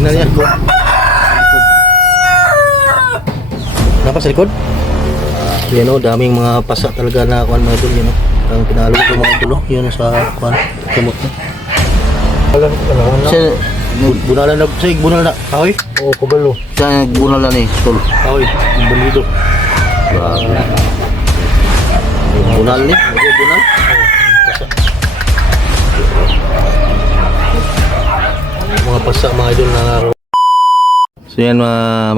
Tingnan niya. Napa sa likod? Yan o, daming mga pasa talaga na kuan mga idol, yun o. Ang pinalo ko mga idol, yun sa kuan, kumot na. Sa bunalan na, sa bunalan na, kahoy? Oo, kabalo. Sa bunalan ni, tol. Kahoy, balido. Bunal ni, bunal. Mga pasa mga idol na. So yan,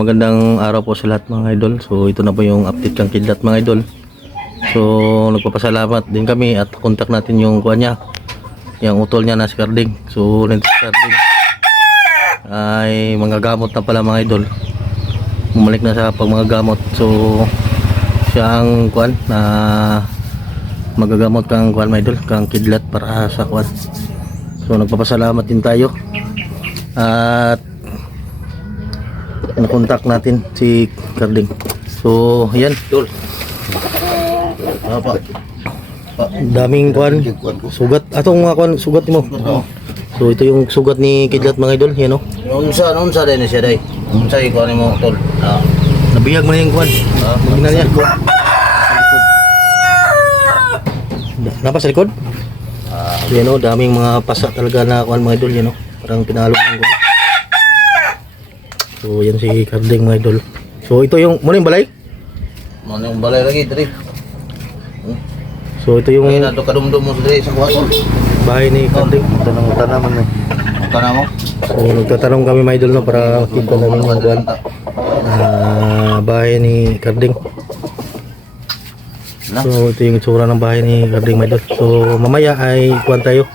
magandang araw po sa lahat mga idol. So ito na po yung update kang kidlat mga idol. So nagpapasalamat din kami at contact natin yung kuha niya, yung utol niya na si Carding. So si Carding ay manggagamot na pala mga idol. Bumalik na sa pagmagagamot. So siya ang kuan na magagamot kang kuan mga idol, kang kidlat para sa kuan. So nagpapasalamat din tayo at na-contact natin si Carding. So ayan tol, apa daming kuan sugat atong mga kuan sugat mo. So ito yung sugat ni kidlat mga idol, yan o. Unsa din siya day, unsa kuan mo tol, nabiyag mo na yung kuan, magina niya napa sa likod. Yan o, daming mga pasa talaga na kuan mga idol, yan o, parang pinalo ng kuan. So yan si Carding mga idol. So ito yung muna yung balay? Muna yung balay lagi diri. So ito yung ay nato kadumdum mo diri sa kuwason. Bahay ni Carding. Tanong tanaman ni. Tanong mo? So nagtatanong kami mga idol no para kita namin yung kuan. Bahay ni Carding. So ito yung itsura ng bahay ni Carding mga idol. So mamaya ay kuan tayo.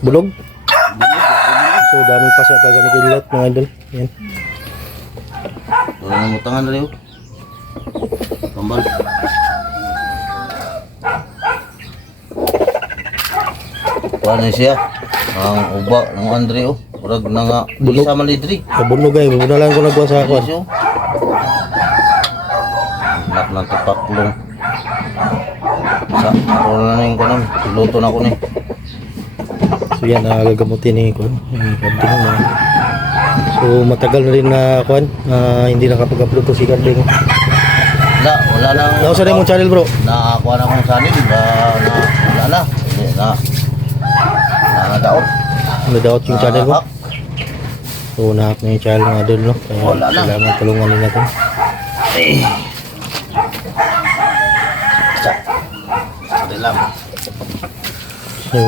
Bulog. So daming pasa talaga ni kidlat mga idol. Yan. Wala nang utangan rin. Kambal. Paano siya? Ang uba ng Andre oh. Murag na nga isa man lidri. Kabunog ay, bunalan ko nagwa sa akon. Nak nang tapaklong. Sa ano na yung kanon, luto na ko ni. So yan, gagamutin ni Kuan, Carding na. So matagal na rin na Kuan, hindi nakapag-upload to si Carding. Wala na. Nausa na yung channel bro? Nakakuha na akong channel, wala na. Nadaot. Nadaot yung channel mo? So nahack na yung channel mga idol no? Kaya kailangan tulungan din natin. So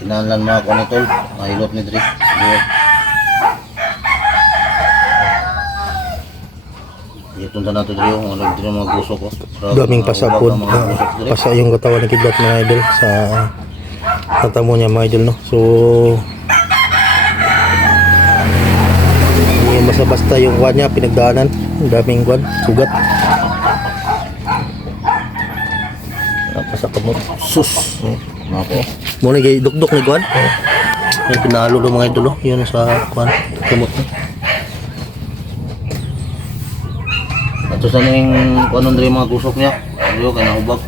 kinalan mga konitol, mahilot ni Dri. Itong na nato Dri, mga gusto ko. Daming pasapod, pasa yung katawan ng kidlat mga idol sa tatamo niya mga idol no. So hindi basta-basta yung kuwan niya, pinagdaanan, daming kuwan, sugat. Pasak mo, sus. Nako. Muna kay dukdok ni kuwan. Yung pinalo ng mga idol, yun sa kuwan, kumot. Ito sa ning kuwan ng mga gusok niya. Ano kay naubag.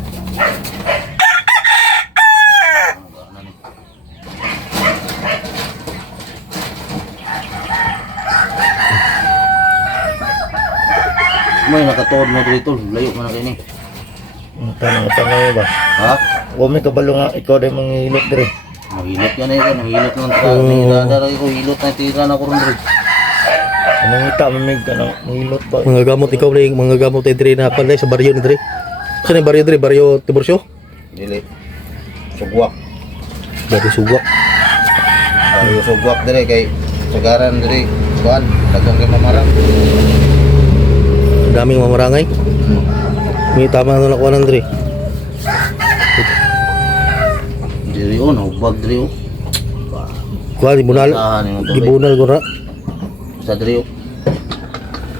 May nakatuod mo dito, layo man na kayo ni. Tanong ba? Ha? Huwag may kabalo nga, ikaw din manghihilot diri. Manghihilot yan eh, manghihilot ng tira ko, hilot na tira na ko rin diri. Mangita, manghihilot ba? Mga gamot, ikaw rin, mga gamot ay diri na palay sa baryo ni diri. Saan yung baryo diri? Baryo Tiburcio? Dili. Sugwak. Baryo Sugwak. Baryo Sugwak diri, kay sagaran diri. Kuan, dagang kay mamarang. Daming mamarangay. May tama na nakuha ng Dre. Diri o, naubag Dre o. Kuha, gibunal ko na. Sa Dre o.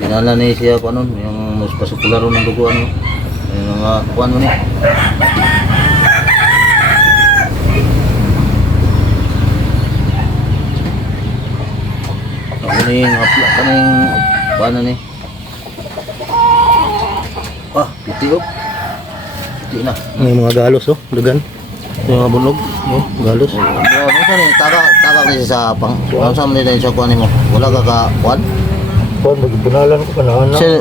Pinala na siya ko ano, yung mas pasipularo ng dugo ano. Yung mga kuha mo ni. Ako na yung hapla ka na yung kuha na ni. Ah, piti oh. Piti na. May mga galos oh, dagan. May mga bunog, oh, galos. Bro, ano sa ni? Taga kasi sa pang. Ano sa mga sa kuan mo? Wala ka ka kuan? Kuan magbunalan ko kanaan na. Siya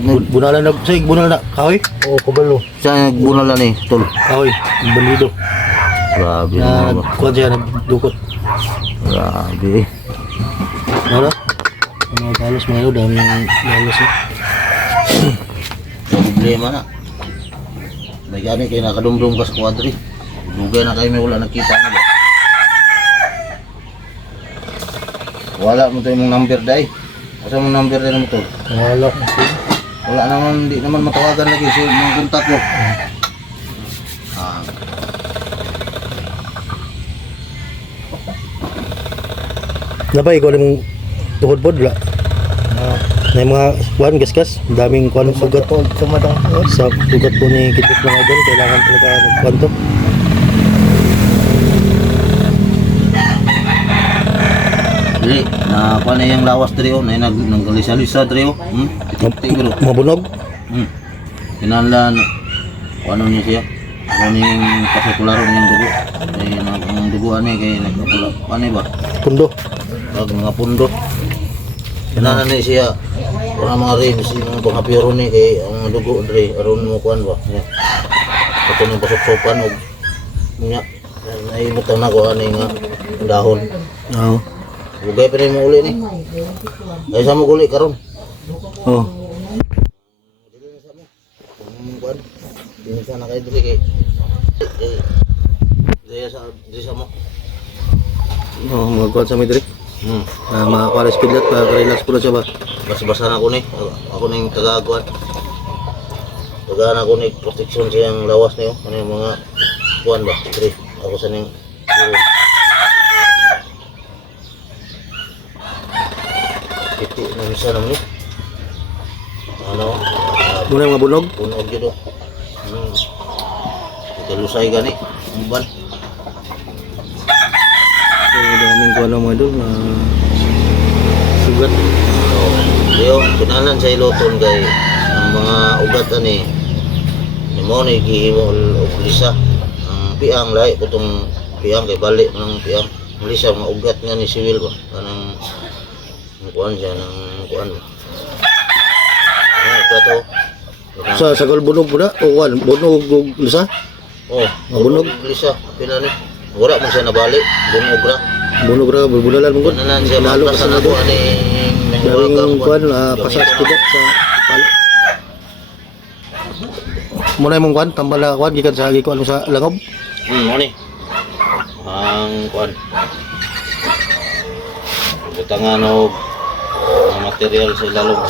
Bunalan na, say bunalan na kahoy. Oh, kabalo. siya nagbunal na ni tol. Kahoy, balido. Grabe Na naman. kuan siya nagdukot. Grabe. Ano? Mga galos mga ilo, daming galos eh. Problema na. May gani kayo nakadumdum ka sa kwadri. Dugay na kayo may wala nakita na ba? Wala mo to yung number day. Asa mo number day mo to? Wala. Wala naman, di naman matawagan lagi so mga kontak ko. Ah. Napay ko mong tuhod pod wala. May mga kuan gasgas, daming kuan sugat po sa sugat po ni Kidnip lang doon, kailangan talaga magkuan to. Dili, na kuha na yung lawas trio, na yung nagkalisa-lisa trio. Tigro. Mabunog. Kinanlan, kung ano niya siya. Kung ano yung pasikularong yung dugo. Kaya ang duguan niya, kaya nagkapula. Ano ba? Pundo. Pag mga pundo. Kinanlan niya siya. Kung mga rims, yung pangapiro niya, kaya ang dugo, Andre, aron mo kuhan ba? Ito yung pasok-sopan, o niya. Naibutang na ko, ano yung dahon. Oo. Bugay pa rin mo uli ni. Ay sa mo uli karon. Oh. Dili na sa mo. Kuan. Dili sa na kay dili kay. Dili sa mo. Oh, magkuan sa midrik. Makakuha speed lot para relax po na siya ba? Basa-basa na ko ni. Ako na yung taga-kuan. Tagaan ako ni protection sa yung lawas niyo. Ano yung mga kuan ba? Dili. Ako sa ning iti na bisa naman eh. Ano? Muna yung mga bunog. Punog yun o. Ikalusay gani. Umban. Daming kuan mga doon. Sugat. Yo, kinalan sa iloton kay ang mga ugat ani. Ni mo ni gihimo og lisa. Ang piang lahi putong piang kay balik ng piang. Lisa mga ugat nga ni siwil ba. Kanang kuan siya ng kuan. Ito to. Sa sagol bunog po na? O kuan, bunog og lisa? Oh, Mabunog? Lisa, pila ni. Wala man siya nabalik, bunog ra. Bunog ra, bulbulan mo gud. Kunanan siya Nalo matas sa na nado. ko ani. Daming kuan, pasas pidat sa pala. Muna yung kuan, tambal na kuan, gikan sa gikuan mo sa langob. Mo ni. Ang kuan. Butangan og mga material sa ilalong.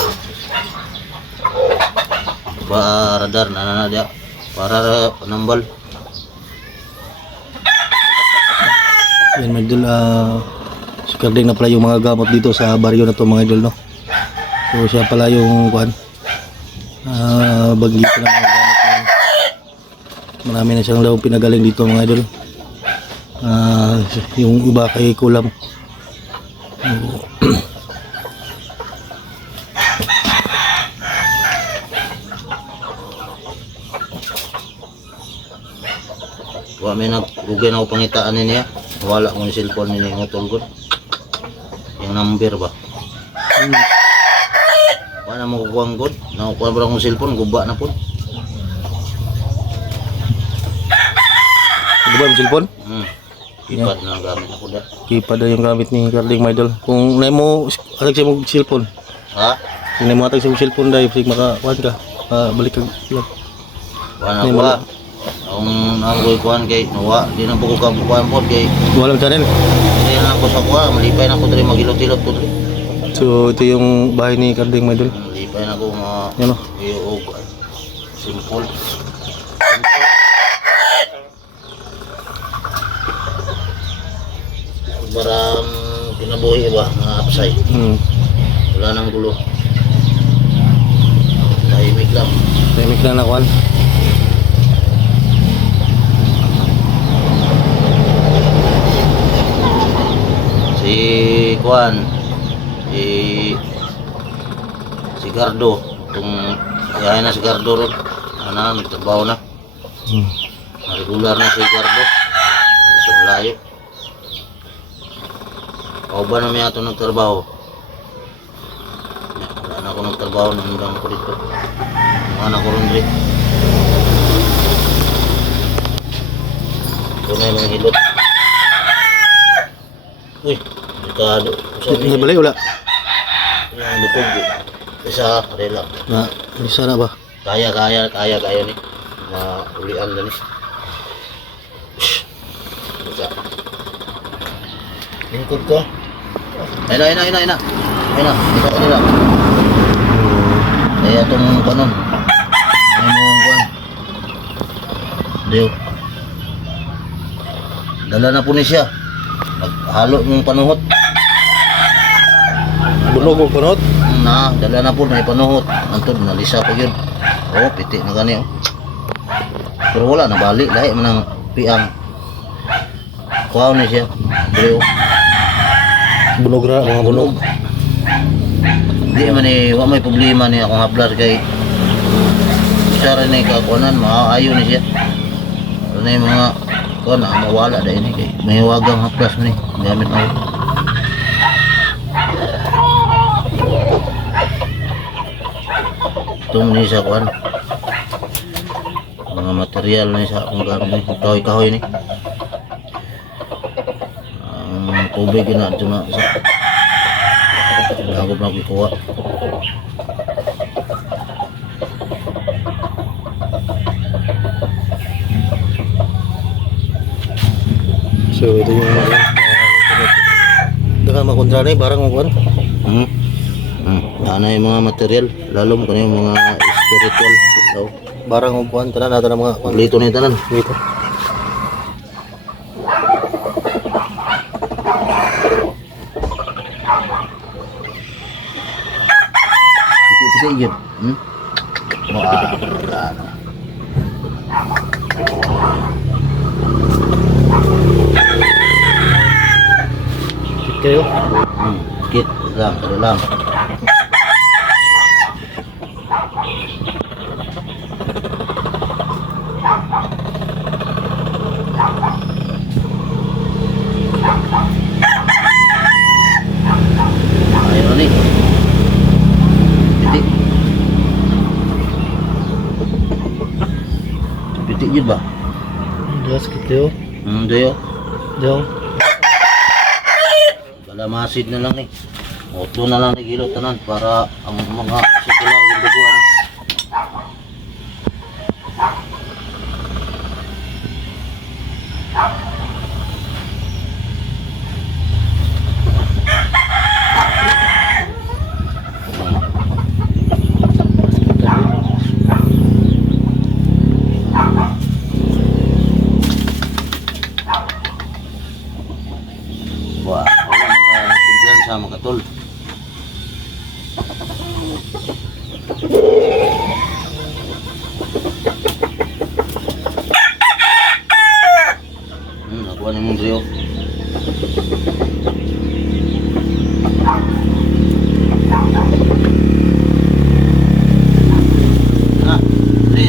Ba radar na dia para nambal. Yan mga idol, sukarding na pala yung mga gamot dito sa baryo na to mga idol, no? So siya pala yung kuan, bagito ng mga gamot na yun. Marami na siyang lawang pinagaling dito mga idol. Yung iba kay kulam. Wa may nagrugay na ako pangitaan niya. Wala ko yung cellphone niya yung utol. Yung number ba? Wala mo kukuha god. Nakukuha ba akong cellphone? Guba na po. Ano ba yung cellphone? Ipad na ang gamit ako da. Kipad na yung gamit ni Carding mga idol. Kung na mo atag siya mong cellphone, Ha? kung na mo atag siya mong cellphone dahil makakuhan ka, balik ka lang. Wala ko ba? Ang kuhan kay nawa. Di na po ko kabukuhan po kay Walang channel. hindi na ako sa kuha. Malipay na ako dali magilot-ilot po dali. So ito yung bahay ni Carding mga idol. Malipay na ako mga Yan o. iuog. Simple. Barang pinabuhi ba mga apsay. Wala nang gulo. Tahimik lang. Tahimik na nakuhan. Si Kuan, si Gardo, itong Kaya na si Gardo ron. Ano, nagtrabaho na. Regular na si Gardo. So, malayo. Ako ba na may ato nagtrabaho? Wala na ako nagtrabaho nang hanggang ko dito. Mga anak ko ron rin. Ito na yung mga hilot. Uy, delikado. Hindi balay wala. Yung lupog. Isa, relax. Na, isa na ba? Kaya ni. Maulian na ni. Isa. Lingkod ko. Ayun na. Ito ka nila. Kaya itong kanon. Ay mo kuhan. Diyo. Dala na po ni siya. Naghalo ng panuhot. Bunog o panot? Na, dala na po na ipanuhot. Antod, nalisa pa yun. Oh, piti na gani oh. Pero wala, nabalik. Lahi man ng piang. Kuhaw ni siya. Diyo. Bunog ra, mga bunog. Di man wa may problema ni akong haplas kay isa rin ay kakuanan, maayo ni siya. Ano na yung mga kuan, mawala dahil ni kay may wagang haplas ni gamit ako. Ito ni sa kuan, mga material ni sa akong gamit ni kahoy ni. Ang tubig na dyan sa Lagop na kukuha. So ito yung dengan makontra na barang mo kuan. Ano yung mga material, lalo mo yung mga spiritual. So, Barang mo kuan tanan nato ng mga kuan. lito na tanan. Dito. Bisa yun. Wah, Kit kayo. Sikit lang, lang. Ayun ni. Pitik yun ba? Yes, kit kayo. Doyo. Diyan. Kalamasid na lang ni. Oto na lang nagilo tanan para ang mga sikular yung duguan. Wah, wala kumpiyansa mga tol. Nakuha ni mong Rio. Dre.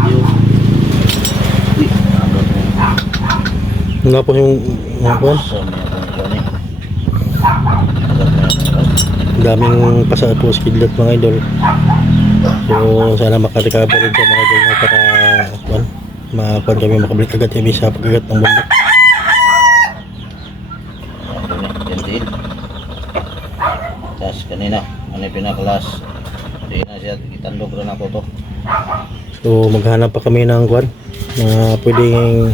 Rio. Uy, agad mo. Nga po yung mga kuan. Sa mga kuha ni. Agad mo yung Daming pasaad po sa kidlat mga idol. So sana makarecover rin sa mga idol na para kuan. Makuan kami makabalik agad kami sa pagkagat ng bundok. Gentil. Tapos kanina, ano yung pinakalas? Hindi na siya, itandog rin ako to. So maghanap pa kami ng kuan na pwedeng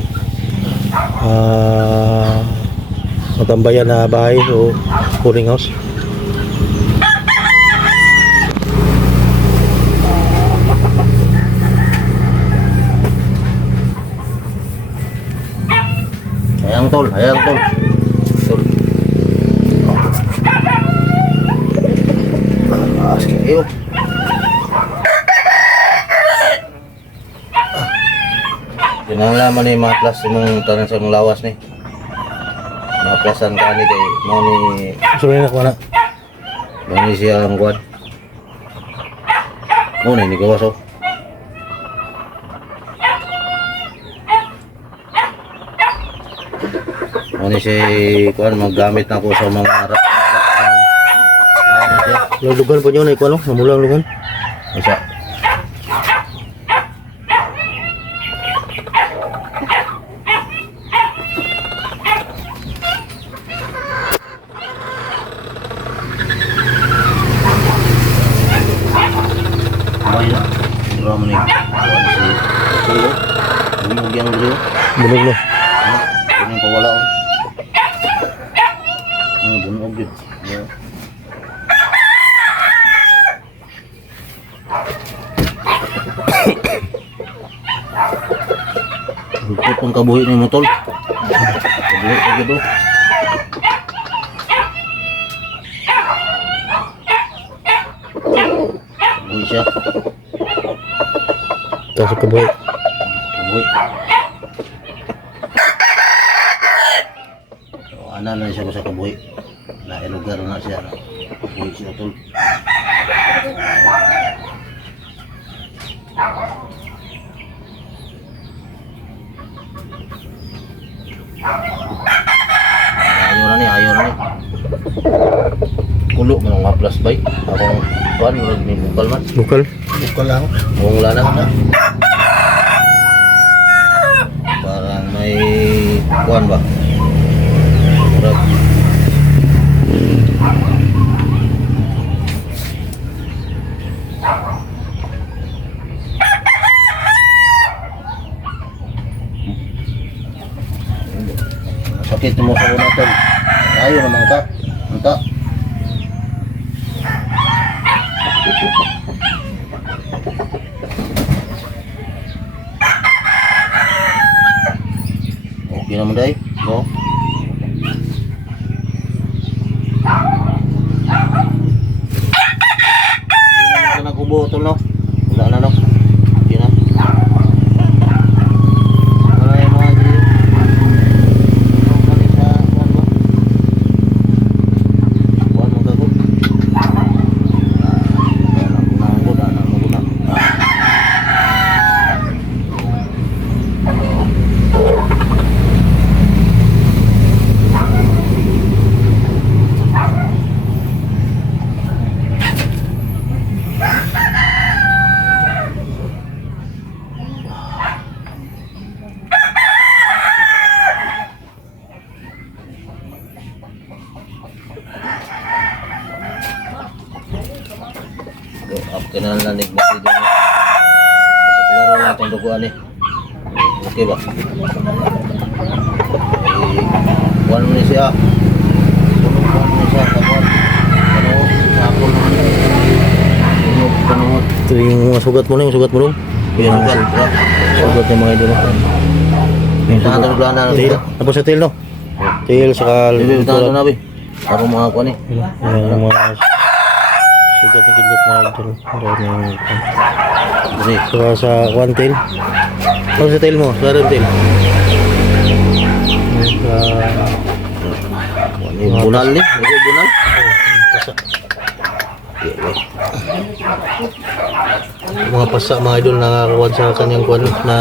matambayan na bahay o cooling house. Hayang tol. Tol. Alas kayo. Pinanglaman ni mga plas mong tanan sa mong lawas ni. Mga plasan ka ni kay mo ni So yun ako na. siya ang kuwan. Oh, na ini gawas oh. Ano si kuan maggamit na ko sa mga Lugan po nyo na ikuan, mamulang lugan. isa. May na. Ram ni. Kuan si Kulo. Bunog yang dulu. Bunog no. Ini pawala oh. Bunog yun. Yeah. Ito pong kabuhi ni motol. Kabuhi ka gitu. Kabuhi siya. Tapos kabuhay. Kabuhi. So, ana na siya ko sa kabuhi. Na lugar na siya. Kabuhi siya tol. Ayaw na ni. Kulo man nga plus bay. Akong kuan murag ni bukal man. Bukal. Bukal lang. Wong lana na. Parang may kuan ba? Murag sakit mo sa una tol. Ayaw naman ka. Anta. Okay naman day. Go. Hindi naman ka nagubo tol no. Wala na no. Okay na. Wala yung mga dito. Kinalanig mo dito. Kasi klaro na itong duguan eh. Okay ba? Buwan mo niya siya. Buwan mo siya. Kapuan. Kanuot. Sapol naman. Bunog. Kanuot. Ito yung mga sugat mo na, yung sugat mo rin. Yan ang gat. Sugat ng mga idol. Yung sa hatang blana na Tail. siya. Tapos sa tail no? Tail saka Bibi, bitahan ito na bi. Parang mga kuan eh. yung mga sugat ng kidlat mga idol. Maraming Kasi. saka sa one tail. Tapos sa tail mo, sa rin tail. Bunal ni. Ito bunal. Pasa. Mga pasa mga idol nakakawan sa kanyang kuwan na